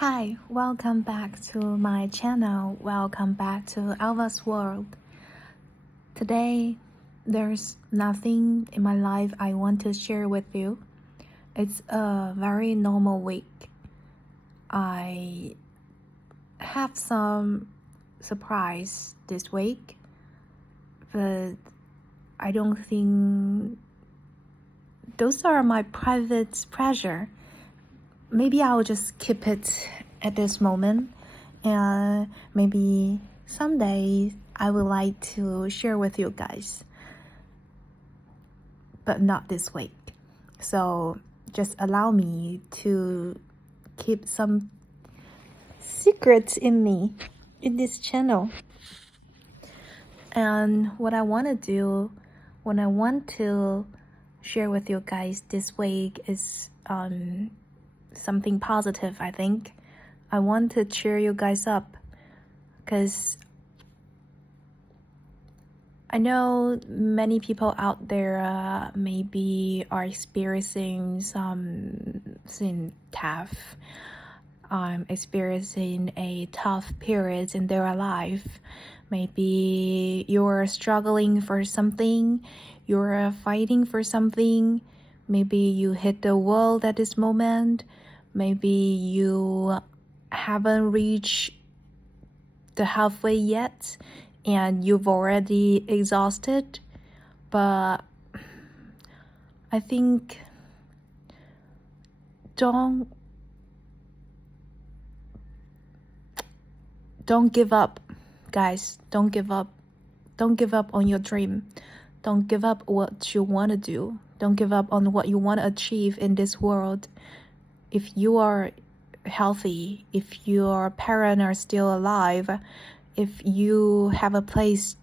Hi, welcome back to my channel. Welcome back to Alva's world. Today, there's nothing in my life I want to share with you. It's a very normal week. I have some surprise this week, but I don't think those are my private pleasure. Maybe I'll just keep it at this moment, and maybe someday I would like to share with you guys, but not this week. So just allow me to keep some secrets in me in this channel. And what I want to do, what I want to share with you guys this week is something positive. I think I want to cheer you guys up, because I know many people out there maybe are experiencing something tough, experiencing a tough period in their life. Maybe you're struggling for something, you're fighting for something. Maybe you hit the wall at this moment. Maybe you haven't reached the halfway yet and you've already exhausted. But I think don't give up, guys. Don't give up. Don't give up on your dream. Don't give up what you want to do. Don't give up on what you want to achieve in this world. If you are healthy, if your parents are still alive, if you have a place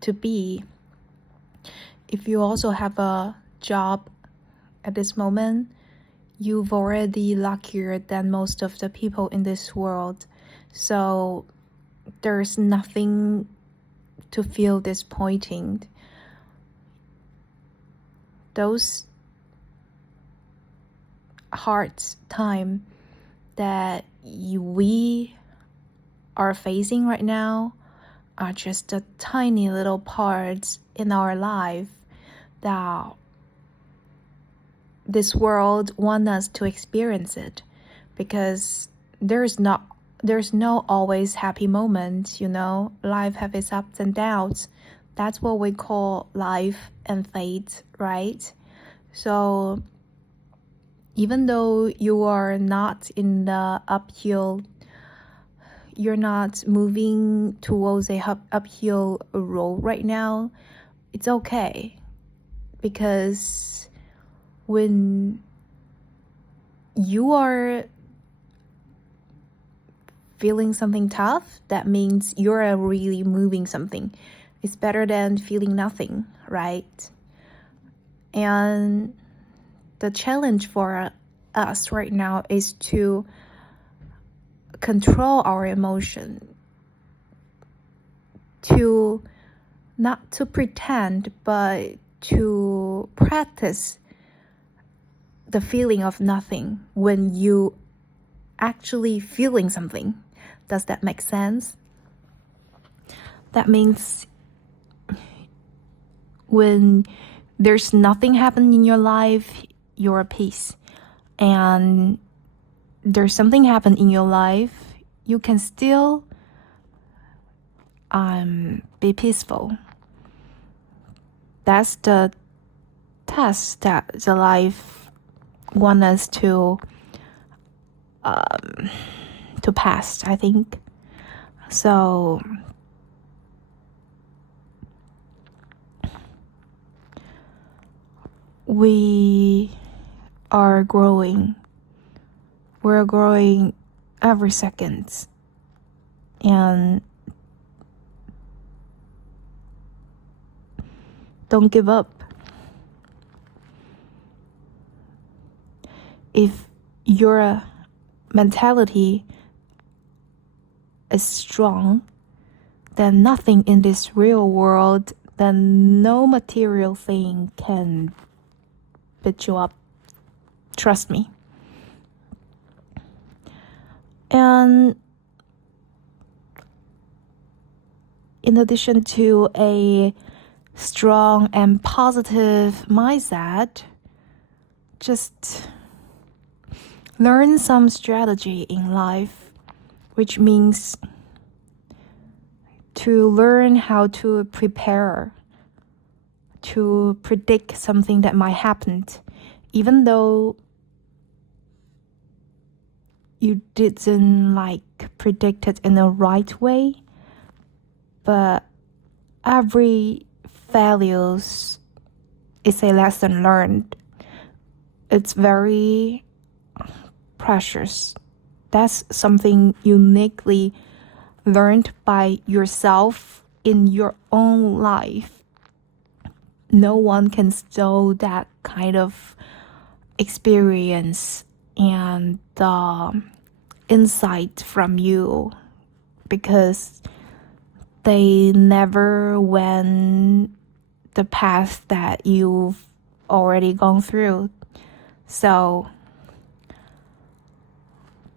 to be, if you also have a job at this moment, you've already luckier than most of the people in this world. So there's nothing to feel disappointing. Those hard time that we are facing right now are just the tiny little parts in our life that this world wants us to experience it, because there's no always happy moments. Life have its ups and downs. That's what we call life and fate, right? So even though you are not in the uphill, you're not moving towards a uphill road right now, it's okay. Because when you are feeling something tough, that means you're really moving something. It's better than feeling nothing, right? And the challenge for us right now is to control our emotion, to not to pretend, but to practice the feeling of nothing when you actually feeling something. Does that make sense? That means when there's nothing happening in your life, you're at peace. And there's something happen in your life, you can still be peaceful. That's the test that the life wants us to pass, I think. So we are growing. We're growing every second. And don't give up. If your mentality is strong, then nothing in this real world, then no material thing can beat you up. Trust me. And in addition to a strong and positive mindset, just learn some strategy in life, which means to learn how to prepare, to predict something that might happen, even though you didn't predict it in the right way. But every failure is a lesson learned. It's very precious. That's something uniquely learned by yourself in your own life. No one can steal that kind of experience and insight from you, because they never went the path that you've already gone through. So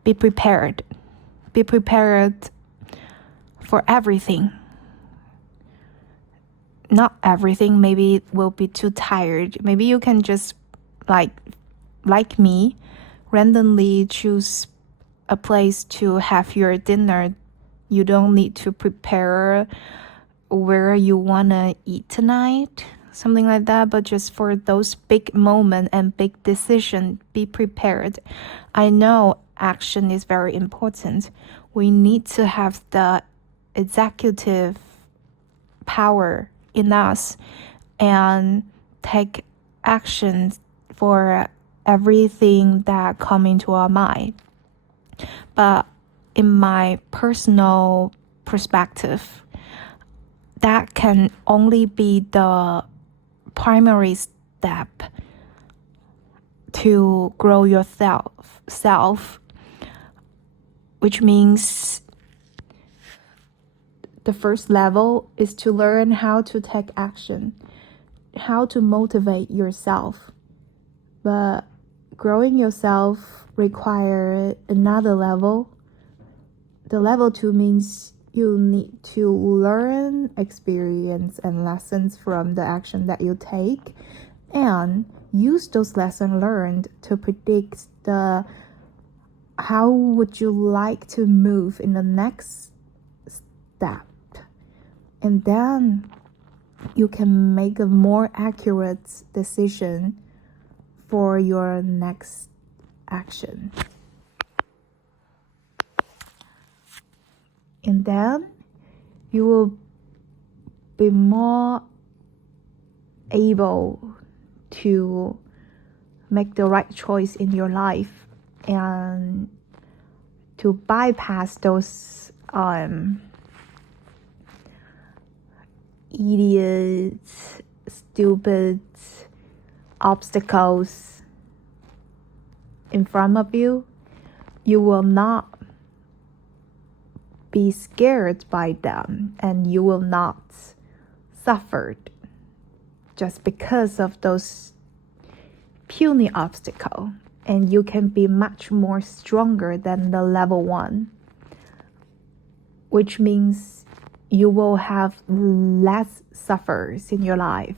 be prepared. Be prepared for everything. Not everything, maybe it will be too tired. Maybe you can just like me, randomly choose a place to have your dinner. You don't need to prepare where you want to eat tonight, something like that. But just for those big moments and big decisions, be prepared. I know action is very important. We need to have the executive power in us and take action for everything that come into our mind. But in my personal perspective, that can only be the primary step to grow yourself, which means the first level is to learn how to take action, how to motivate yourself. But growing yourself requires another level. The level 2 means you need to learn experience and lessons from the action that you take, and use those lessons learned to predict how would you like to move in the next step. And then you can make a more accurate decision for your next action. And then you will be more able to make the right choice in your life and to bypass those idiot, stupid obstacles in front of you. You will not be scared by them, and you will not suffer just because of those puny obstacles. And you can be much more stronger than the level 1, which means you will have less sufferers in your life,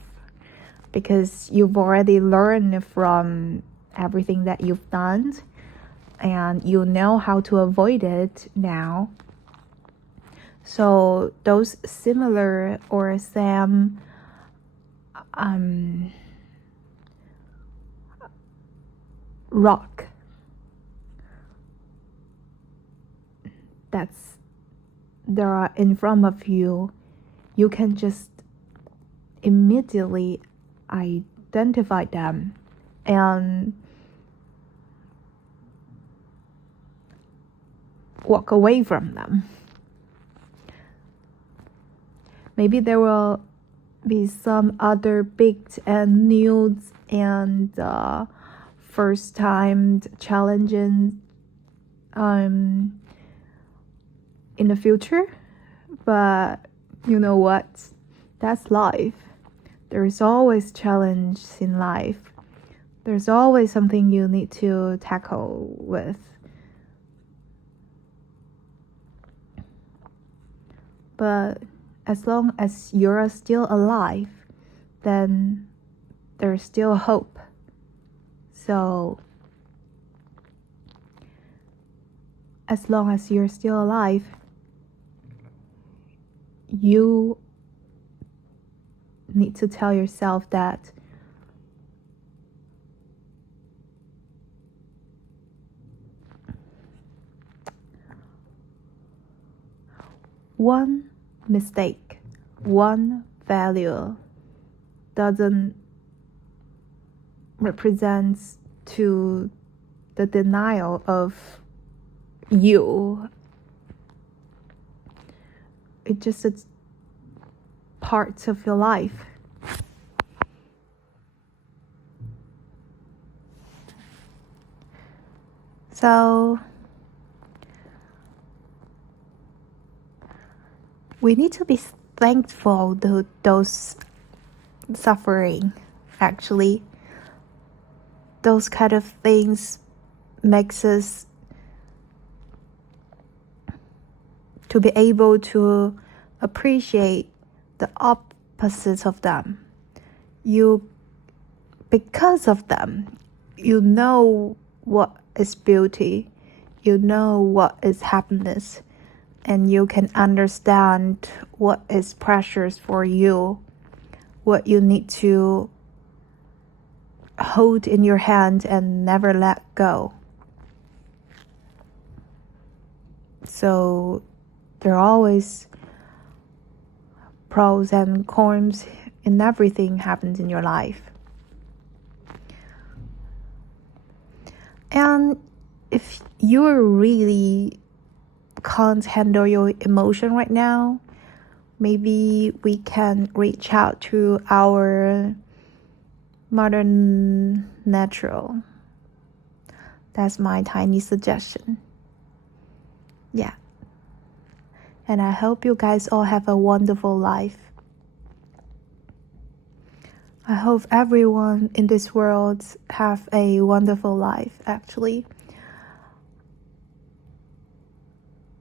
because you've already learned from everything that you've done, and you know how to avoid it now. So those similar or same rock there are in front of you, you can just immediately identify them and walk away from them. Maybe there will be some other big and new and first time challenges in the future, but you know what? That's life. There's always challenge in life. There's always something you need to tackle with. But as long as you're still alive, then there's still hope. So as long as you're still alive, you need to tell yourself that one mistake, one failure doesn't represent to the denial of you. It's just a part of your life. So we need to be thankful to those suffering. Actually, those kind of things makes us to be able to appreciate the opposite of them. Because of them, you know what is beauty, you know what is happiness, and you can understand what is precious for you, what you need to hold in your hand and never let go. So there are always pros and cons in everything happens in your life. And if you really can't handle your emotion right now, maybe we can reach out to our Mother Natural. That's my tiny suggestion. Yeah. And I hope you guys all have a wonderful life. I hope everyone in this world have a wonderful life, actually.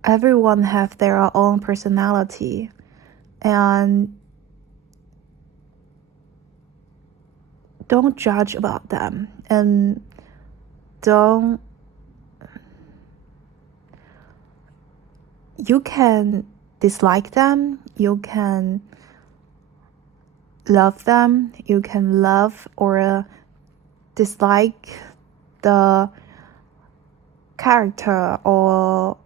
Everyone have their own personality, and don't judge about them, and you can dislike them, you can love them, you can love or dislike the character or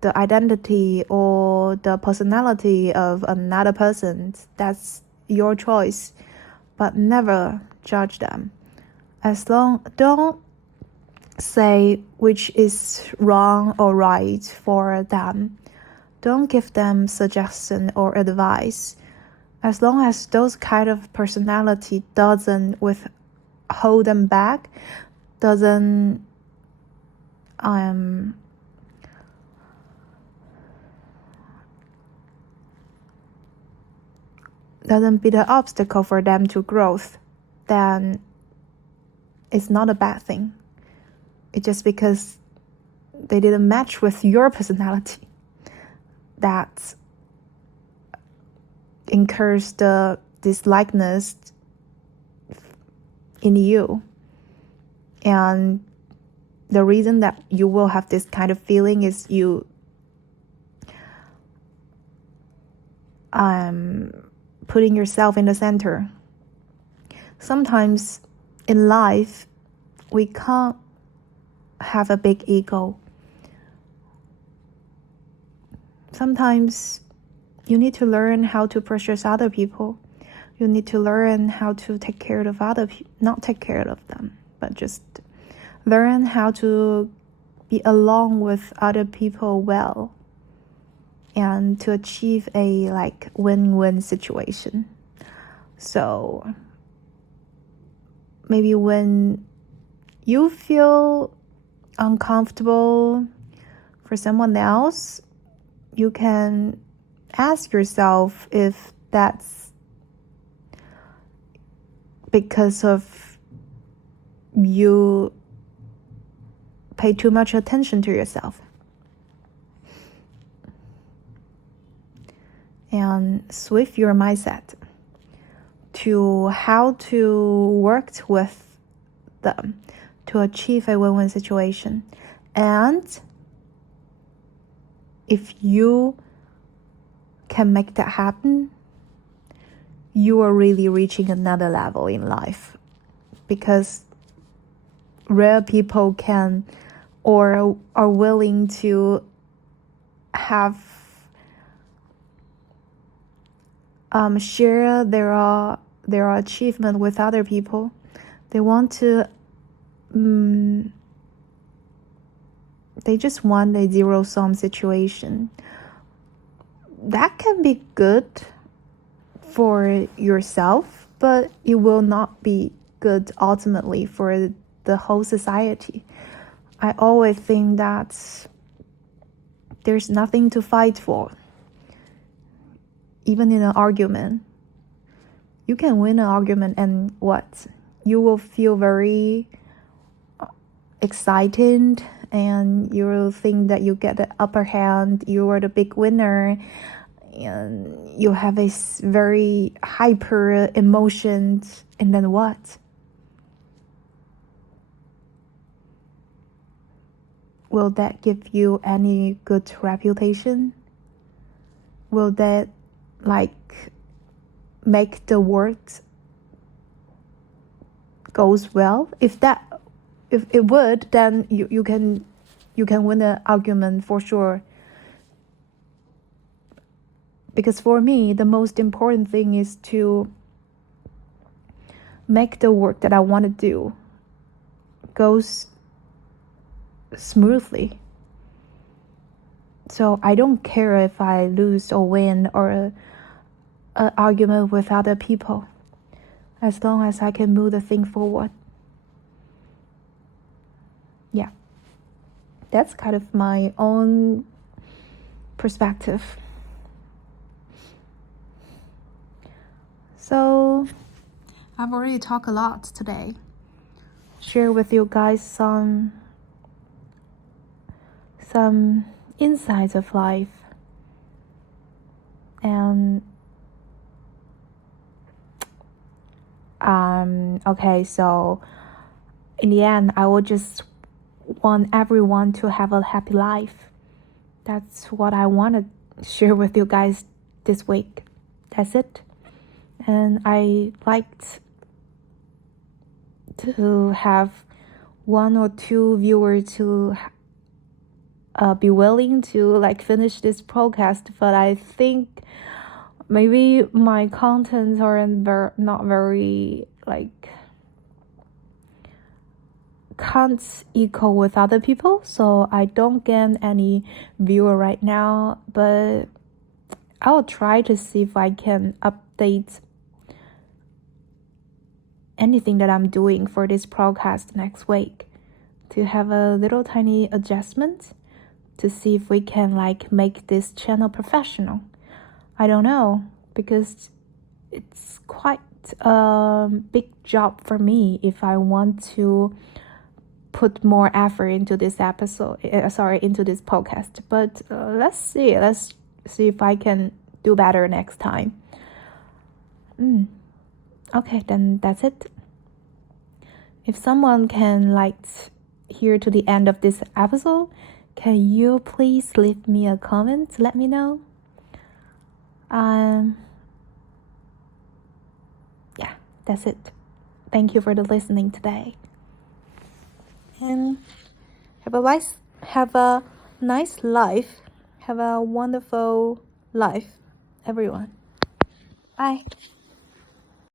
the identity or the personality of another person. That's your choice, but never judge them. Don't say which is wrong or right for them. Don't give them suggestion or advice. As long as those kind of personality doesn't hold them back, doesn't be the obstacle for them to growth, then it's not a bad thing. It's just because they didn't match with your personality that incurs the dislikeness in you. And the reason that you will have this kind of feeling is you putting yourself in the center. Sometimes in life, we can't have a big ego. Sometimes you need to learn how to pressure other people. You need to learn how to take care of other people, not take care of them, but just learn how to be along with other people well, and to achieve a win-win situation. So maybe when you feel uncomfortable for someone else, you can ask yourself if that's because of you pay too much attention to yourself. and switch your mindset to how to work with them to achieve a win-win situation. And if you can make that happen, you are really reaching another level in life, because rare people can or are willing to have share their achievement with other people. They want to they just want a zero-sum situation. That can be good for yourself, but it will not be good ultimately for the whole society. I always think that there's nothing to fight for. Even in an argument, you can win an argument and what? You will feel very excited and you will think that you get the upper hand, you are the big winner, and you have a very hyper emotions, and then what? Will that give you any good reputation? Will that make the work goes well? If it would, then you can win the argument for sure. Because for me, the most important thing is to make the work that I want to do goes smoothly. So I don't care if I lose or win or an argument with other people, as long as I can move the thing forward. Yeah, that's kind of my own perspective. So I've already talked a lot today. Share with you guys some insights of life. And okay, so in the end, I will just want everyone to have a happy life. That's what I want to share with you guys this week. That's it. And I liked to have 1 or 2 viewers to be willing to finish this podcast, but I think maybe my contents are not very can't equal with other people, so I don't get any viewer right now, but I'll try to see if I can update anything that I'm doing for this podcast next week to have a little tiny adjustment to see if we can make this channel professional. I don't know, because it's quite a big job for me if I want to put more effort into this into this podcast. But let's see if I can do better next time. Okay, then that's it. If someone can hear to the end of this episode, can you please leave me a comment? Let me know. Yeah, that's it. Thank you for the listening today. And have a nice life. Have a wonderful life, everyone. Bye.